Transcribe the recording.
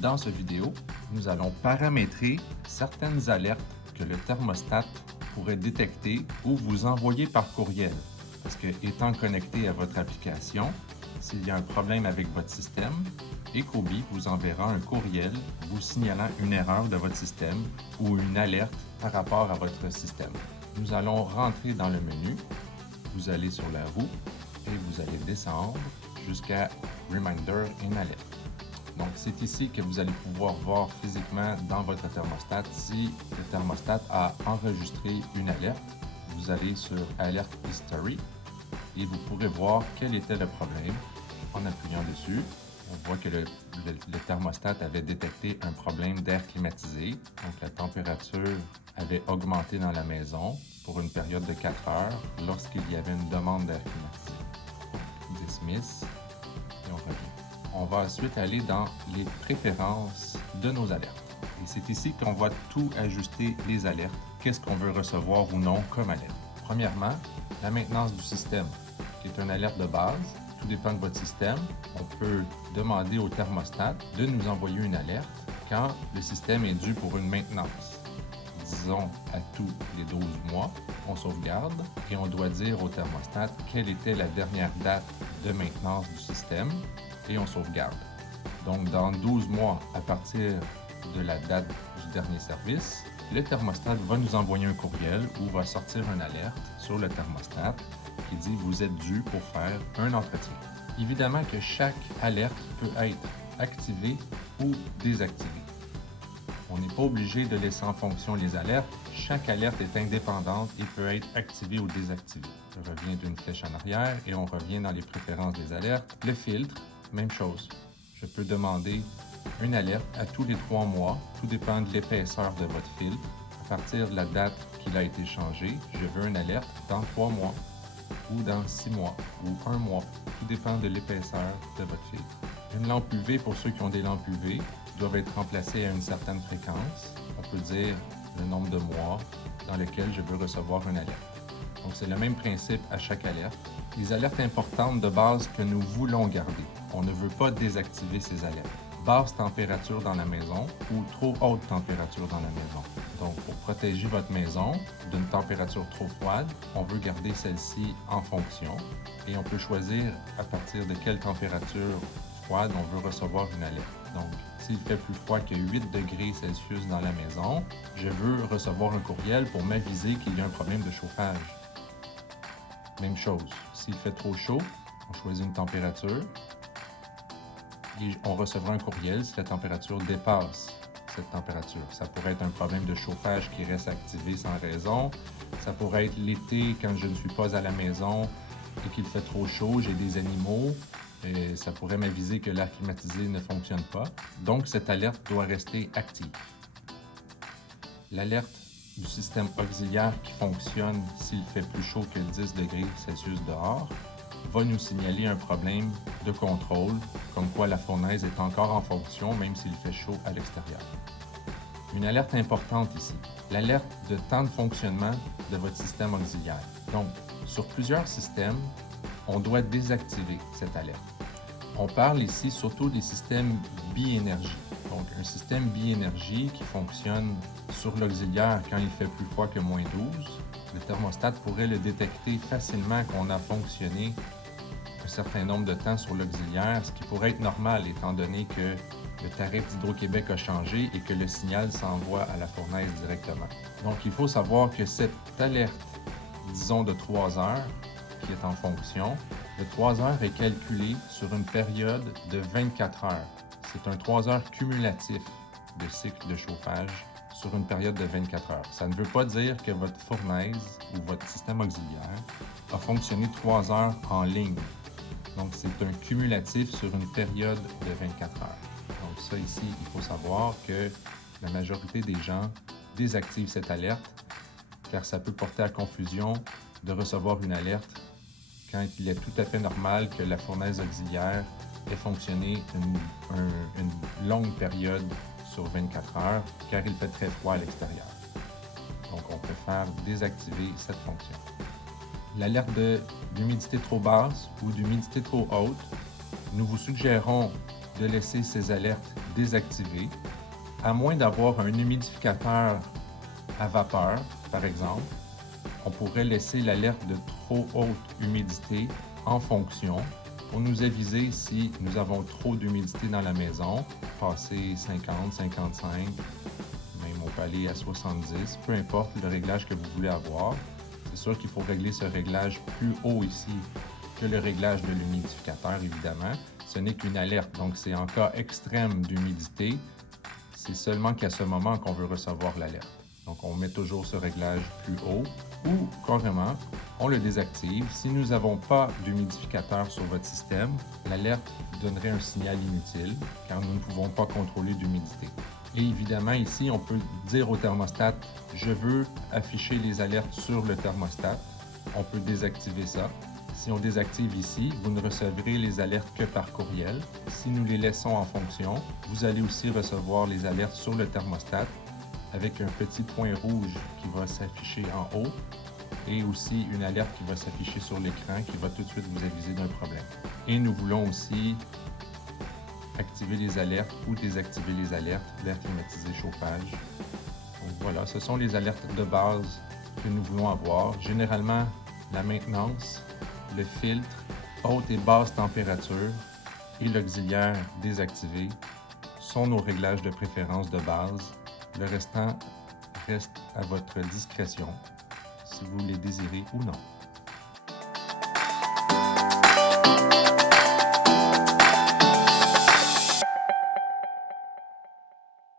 Dans cette vidéo, nous allons paramétrer certaines alertes que le thermostat pourrait détecter ou vous envoyer par courriel. Parce que, étant connecté à votre application, s'il y a un problème avec votre système, Ecobee vous enverra un courriel vous signalant une erreur de votre système ou une alerte par rapport à votre système. Nous allons rentrer dans le menu, vous allez sur la roue et vous allez descendre jusqu'à Reminder and Alert. Donc, c'est ici que vous allez pouvoir voir physiquement dans votre thermostat si le thermostat a enregistré une alerte. Vous allez sur Alert History et vous pourrez voir quel était le problème. En appuyant dessus, on voit que le thermostat avait détecté un problème d'air climatisé. Donc, la température avait augmenté dans la maison pour une période de 4 heures lorsqu'il y avait une demande d'air climatisé. Dismiss et on revient. On va ensuite aller dans les préférences de nos alertes. Et c'est ici qu'on va tout ajuster les alertes. Qu'est-ce qu'on veut recevoir ou non comme alerte? Premièrement, la maintenance du système, qui est une alerte de base. Tout dépend de votre système. On peut demander au thermostat de nous envoyer une alerte quand le système est dû pour une maintenance. Disons à tous les 12 mois, on sauvegarde et on doit dire au thermostat quelle était la dernière date de maintenance du système et on sauvegarde. Donc, dans 12 mois, à partir de la date du dernier service, le thermostat va nous envoyer un courriel ou va sortir une alerte sur le thermostat qui dit « Vous êtes dû pour faire un entretien ». Évidemment que chaque alerte peut être activée ou désactivée. On n'est pas obligé de laisser en fonction les alertes. Chaque alerte est indépendante et peut être activée ou désactivée. Je reviens d'une flèche en arrière et on revient dans les préférences des alertes. Le filtre, même chose. Je peux demander une alerte à tous les 3 mois. Tout dépend de l'épaisseur de votre filtre. À partir de la date qu'il a été changé, je veux une alerte dans 3 mois ou dans 6 mois ou 1 mois. Tout dépend de l'épaisseur de votre filtre. Une lampe UV, pour ceux qui ont des lampes UV, doivent être remplacées à une certaine fréquence. On peut dire le nombre de mois dans lequel je veux recevoir une alerte. Donc, c'est le même principe à chaque alerte. Les alertes importantes de base que nous voulons garder. On ne veut pas désactiver ces alertes. Basse température dans la maison ou trop haute température dans la maison. Donc, pour protéger votre maison d'une température trop froide, on veut garder celle-ci en fonction et on peut choisir à partir de quelle température froide on veut recevoir une alerte. Donc, s'il fait plus froid que 8 degrés Celsius dans la maison, je veux recevoir un courriel pour m'aviser qu'il y a un problème de chauffage. Même chose, s'il fait trop chaud, on choisit une température et on recevra un courriel si la température dépasse cette température. Ça pourrait être un problème de chauffage qui reste activé sans raison. Ça pourrait être l'été quand je ne suis pas à la maison et qu'il fait trop chaud, j'ai des animaux. Et ça pourrait m'aviser que l'air climatisé ne fonctionne pas. Donc, cette alerte doit rester active. L'alerte du système auxiliaire qui fonctionne s'il fait plus chaud que 10 degrés Celsius dehors va nous signaler un problème de contrôle, comme quoi la fournaise est encore en fonction même s'il fait chaud à l'extérieur. Une alerte importante ici, l'alerte de temps de fonctionnement de votre système auxiliaire. Donc, sur plusieurs systèmes, on doit désactiver cette alerte. On parle ici surtout des systèmes bi-énergie. Donc, un système bi-énergie qui fonctionne sur l'auxiliaire quand il fait plus froid que -12. Le thermostat pourrait le détecter facilement qu'on a fonctionné un certain nombre de temps sur l'auxiliaire, ce qui pourrait être normal étant donné que le tarif d'Hydro-Québec a changé et que le signal s'envoie à la fournaise directement. Donc, il faut savoir que cette alerte, disons de 3 heures, qui est en fonction, le 3 heures est calculé sur une période de 24 heures. C'est un 3 heures cumulatif de cycle de chauffage sur une période de 24 heures. Ça ne veut pas dire que votre fournaise ou votre système auxiliaire a fonctionné 3 heures en ligne. Donc, c'est un cumulatif sur une période de 24 heures. Donc, ça ici, il faut savoir que la majorité des gens désactivent cette alerte car ça peut porter à confusion de recevoir une alerte quand il est tout à fait normal que la fournaise auxiliaire ait fonctionné une longue période sur 24 heures, car il fait très froid à l'extérieur. Donc, on préfère désactiver cette fonction. L'alerte d'humidité trop basse ou d'humidité trop haute, nous vous suggérons de laisser ces alertes désactiver, à moins d'avoir un humidificateur à vapeur, par exemple. On pourrait laisser l'alerte de trop haute humidité en fonction pour nous aviser si nous avons trop d'humidité dans la maison, passer 50, 55, même on peut aller à 70, peu importe le réglage que vous voulez avoir. C'est sûr qu'il faut régler ce réglage plus haut ici que le réglage de l'humidificateur, évidemment. Ce n'est qu'une alerte, donc c'est en cas extrême d'humidité. C'est seulement qu'à ce moment qu'on veut recevoir l'alerte. Donc, on met toujours ce réglage plus haut ou carrément, on le désactive. Si nous n'avons pas d'humidificateur sur votre système, l'alerte donnerait un signal inutile car nous ne pouvons pas contrôler l'humidité. Et évidemment, ici, on peut dire au thermostat « Je veux afficher les alertes sur le thermostat ». On peut désactiver ça. Si on désactive ici, vous ne recevrez les alertes que par courriel. Si nous les laissons en fonction, vous allez aussi recevoir les alertes sur le thermostat avec un petit point rouge qui va s'afficher en haut et aussi une alerte qui va s'afficher sur l'écran qui va tout de suite vous aviser d'un problème. Et nous voulons aussi activer les alertes ou désactiver les alertes d'air climatisé chauffage. Donc voilà, ce sont les alertes de base que nous voulons avoir. Généralement, la maintenance, le filtre, haute et basse température et l'auxiliaire désactivé sont nos réglages de préférence de base. Le restant reste à votre discrétion si vous les désirez ou non.